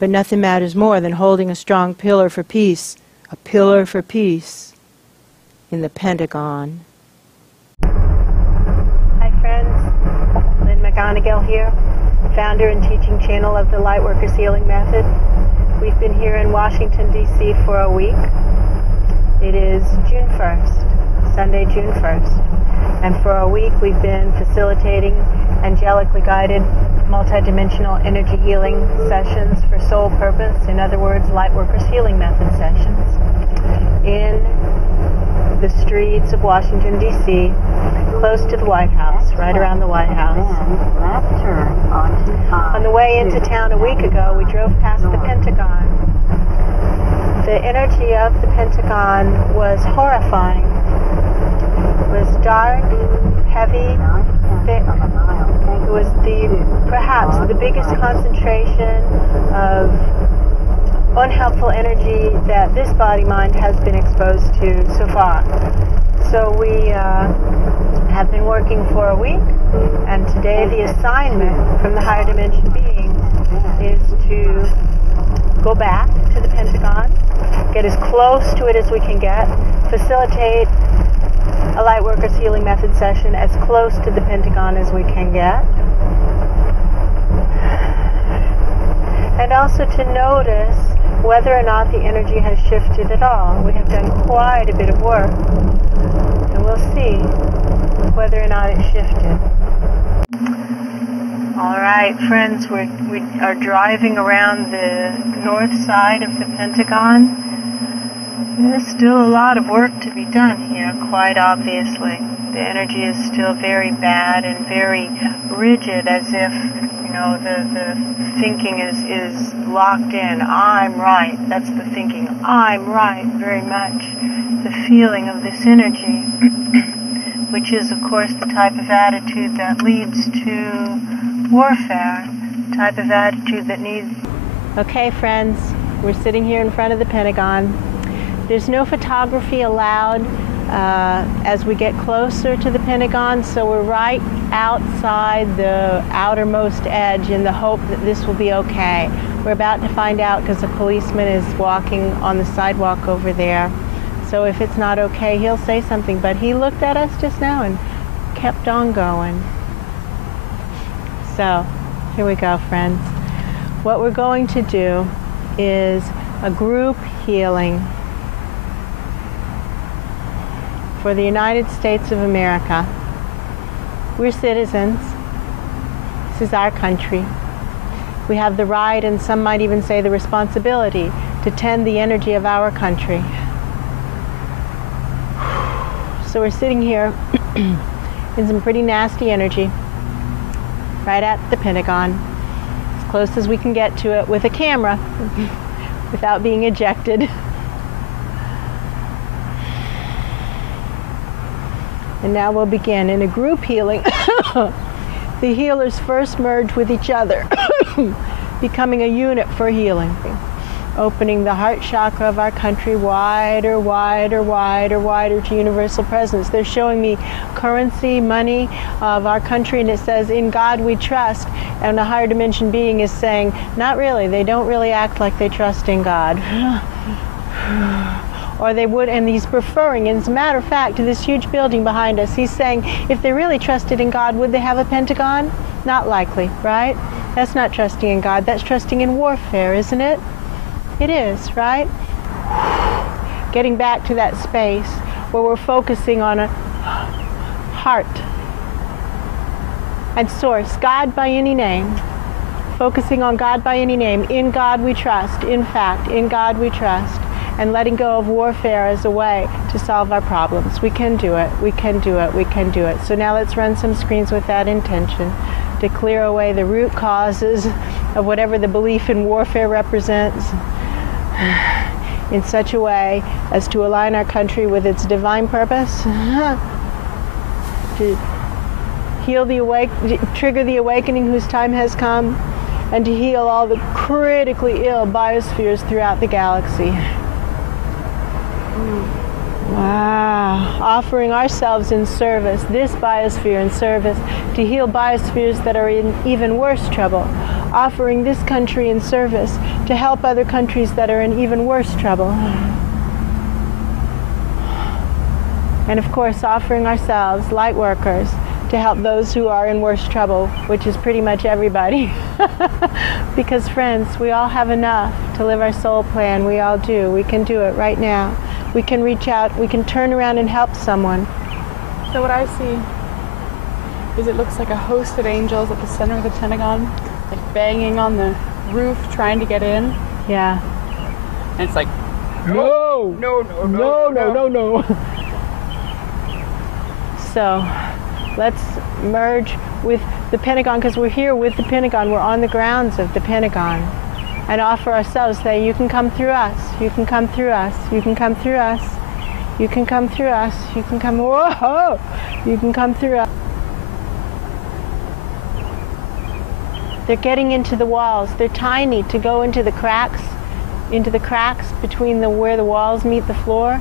But nothing matters more than holding a strong pillar for peace, a pillar for peace in the Pentagon. Hi friends, Lynn McGonagill here, founder and teaching channel of the Lightworkers Healing Method. We've been here in Washington D.C. for a week. It is June 1st, Sunday, June 1st. And for a week we've been facilitating angelically guided multidimensional energy healing sessions for soul purpose. In other words, Lightworkers Healing Method sessions in the streets of Washington, D.C., close to the White House, right around the White House. On the way into town a week ago, we drove past the Pentagon. The energy of the Pentagon was horrifying. It was dark, heavy, thick. It was perhaps the biggest concentration of unhelpful energy that this body-mind has been exposed to so far. So we have been working for a week, and today the assignment from the higher dimension being is to go back to the Pentagon, get as close to it as we can get, facilitate a Lightworkers Healing Method session as close to the Pentagon as we can get, and also to notice whether or not the energy has shifted at all. We have done quite a bit of work, and we'll see whether or not it shifted. Alright friends, we are driving around the north side of the Pentagon. There's still a lot of work to be done here, quite obviously. The energy is still very bad and very rigid, as if, you know, the thinking is locked in. I'm right. That's the thinking. I'm right, very much. The feeling of this energy, which is, of course, the type of attitude that leads to warfare, the type of attitude that needs... Okay, friends, we're sitting here in front of the Pentagon. There's no photography allowed as we get closer to the Pentagon, so we're right outside the outermost edge in the hope that this will be okay. We're about to find out because a policeman is walking on the sidewalk over there. So if it's not okay, he'll say something. But he looked at us just now and kept on going. So here we go, friends. What we're going to do is a group healing for the United States of America. We're citizens. This is our country. We have the right, and some might even say the responsibility, to tend the energy of our country. So we're sitting here in some pretty nasty energy, right at the Pentagon, as close as we can get to it with a camera, without being ejected. And now we'll begin in a group healing. The healers first merge with each other, becoming a unit for healing. Opening the heart chakra of our country wider, wider, wider, wider to universal presence. They're showing me currency, money of our country, and it says, "In God we trust." And a higher dimension being is saying, not really. They don't really act like they trust in God. Or they would, and he's referring, and as a matter of fact, to this huge building behind us. He's saying, if they really trusted in God, would they have a Pentagon? Not likely, right? That's not trusting in God. That's trusting in warfare, isn't it? It is, right? Getting back to that space where we're focusing on a heart and source, God by any name. Focusing on God by any name. In God we trust. In fact, in God we trust. And letting go of warfare as a way to solve our problems. We can do it. We can do it. We can do it. So now let's run some screens with that intention to clear away the root causes of whatever the belief in warfare represents, in such a way as to align our country with its divine purpose, to heal trigger the awakening whose time has come, and to heal all the critically ill biospheres throughout the galaxy. Wow. Offering ourselves in service, this biosphere in service, to heal biospheres that are in even worse trouble. Offering this country in service to help other countries that are in even worse trouble. And of course, offering ourselves, Lightworkers, to help those who are in worse trouble, which is pretty much everybody. Because friends, we all have enough to live our soul plan. We all do. We can do it right now. We can reach out, we can turn around and help someone. So what I see is it looks like a host of angels at the center of the Pentagon, like banging on the roof, trying to get in. Yeah. And it's like, no, no, no, no, no, no, no. So let's merge with the Pentagon, because we're here with the Pentagon. We're on the grounds of the Pentagon, and offer ourselves, say, you can come through us, you can come through us, you can come through us, you can come through us, you can come, whoa, you can come through us. They're getting into the walls. They're tiny to go into the cracks between where the walls meet the floor.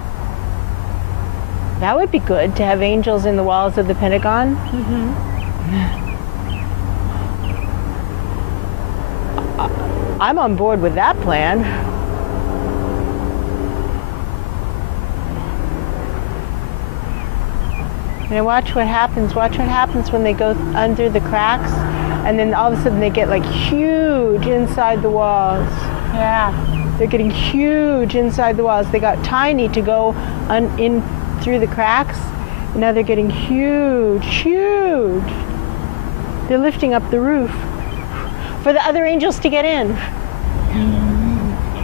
That would be good, to have angels in the walls of the Pentagon. Mm-hmm. I'm on board with that plan. Now watch what happens. Watch what happens when they go under the cracks, and then all of a sudden they get like huge inside the walls. Yeah. They're getting huge inside the walls. They got tiny to go in through the cracks, and now they're getting huge, huge. They're lifting up the roof for the other angels to get in.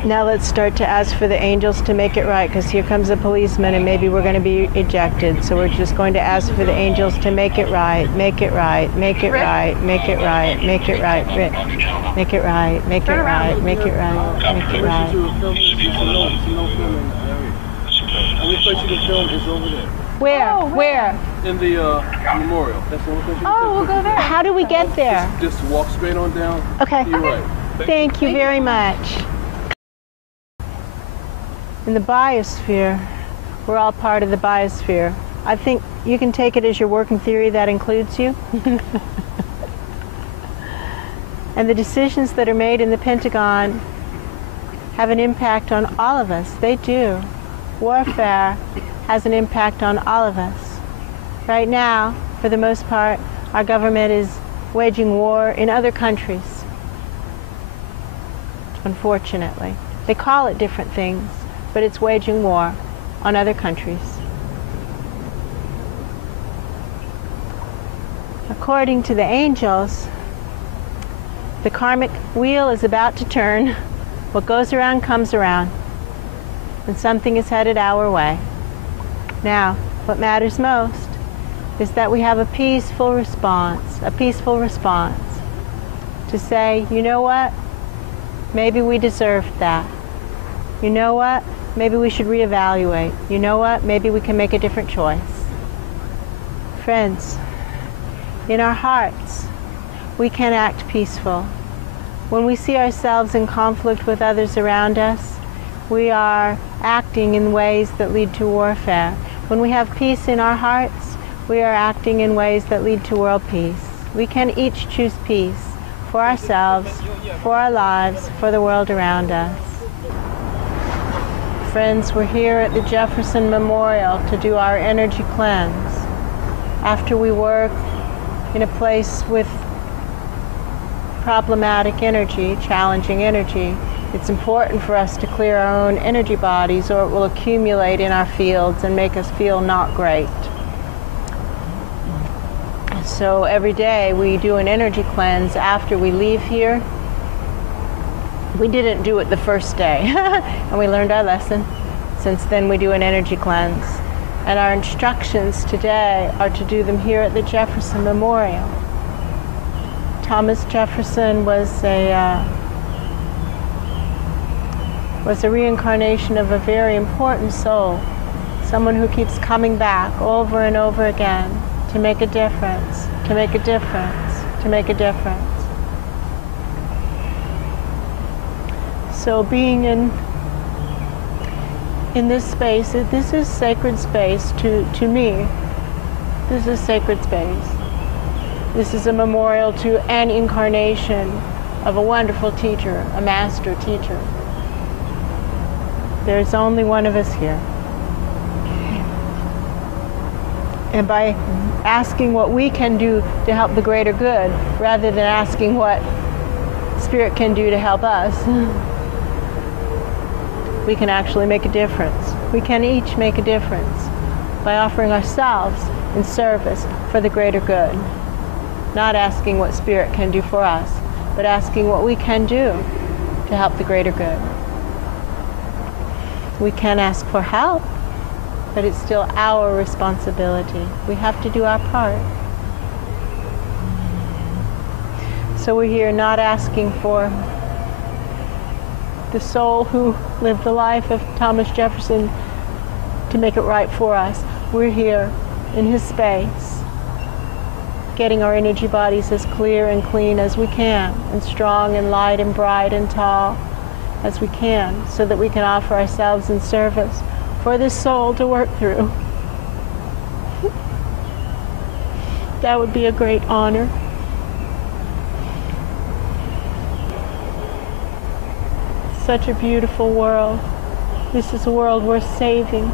Now let's start to ask for the angels to make it right, because here comes a policeman and maybe we're going to be ejected. So we're just going to ask for the angels to make it right, make it right, make it right, make it right, make it right, make it right, make it right, make it right, make it right. Only place you can film is over there. Where? Oh, where? In the memorial. That's the only place you can Oh, we'll go there. How do we get there? Just walk straight on down. Okay. You're right. Thank you very much. In the Biosphere, we're all part of the Biosphere. I think you can take it as your working theory that includes you. And the decisions that are made in the Pentagon have an impact on all of us. They do. Warfare has an impact on all of us. Right now, for the most part, our government is waging war in other countries. Unfortunately. They call it different things, but it's waging war on other countries. According to the angels, the karmic wheel is about to turn. What goes around comes around, and something is headed our way. Now, what matters most is that we have a peaceful response to say, you know what? Maybe we deserved that. You know what? Maybe we should reevaluate. You know what? Maybe we can make a different choice. Friends, in our hearts, we can act peaceful. When we see ourselves in conflict with others around us, we are acting in ways that lead to warfare. When we have peace in our hearts, we are acting in ways that lead to world peace. We can each choose peace for ourselves, for our lives, for the world around us. Friends, we're here at the Jefferson Memorial to do our energy cleanse. After we work in a place with problematic energy, challenging energy, it's important for us to clear our own energy bodies, or it will accumulate in our fields and make us feel not great. So every day we do an energy cleanse after we leave here. We didn't do it the first day, and we learned our lesson. Since then we do an energy cleanse. And our instructions today are to do them here at the Jefferson Memorial. Thomas Jefferson was a reincarnation of a very important soul, someone who keeps coming back over and over again to make a difference, to make a difference, to make a difference. So being in this space, this is sacred space to me. This is sacred space. This is a memorial to an incarnation of a wonderful teacher, a master teacher. There's only one of us here. And by asking what we can do to help the greater good, rather than asking what Spirit can do to help us, we can actually make a difference. We can each make a difference by offering ourselves in service for the greater good. Not asking what Spirit can do for us, but asking what we can do to help the greater good. We can ask for help, but it's still our responsibility. We have to do our part. So we're here not asking for the soul who lived the life of Thomas Jefferson to make it right for us. We're here in his space, getting our energy bodies as clear and clean as we can, and strong and light and bright and tall as we can, so that we can offer ourselves in service for this soul to work through. That would be a great honor. Such a beautiful world. This is a world worth saving.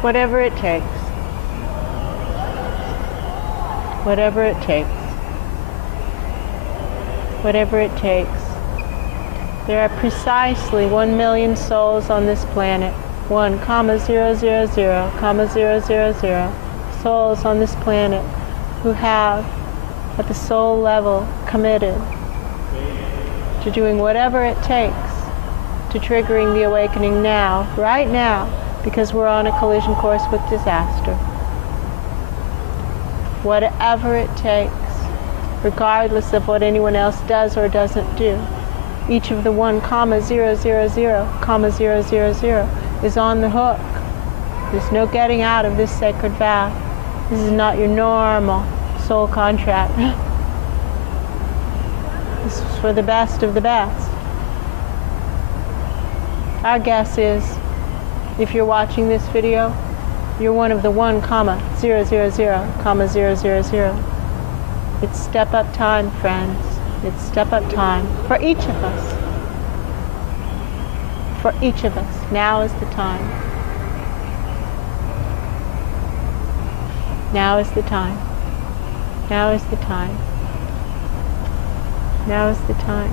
Whatever it takes. Whatever it takes. Whatever it takes. There are precisely 1 million souls on this planet. 1,000,000 souls on this planet who have, at the soul level, committed to doing whatever it takes to triggering the awakening now, right now, because we're on a collision course with disaster. Whatever it takes, regardless of what anyone else does or doesn't do. Each of the 1,000,000 is on the hook. There's no getting out of this sacred vow. This is not your normal soul contract. This is for the best of the best. Our guess is, if you're watching this video, you're one of the 1,000,000. It's step up time, friends. It's step up time for each of us. For each of us. Now is the time. Now is the time. Now is the time. Now is the time.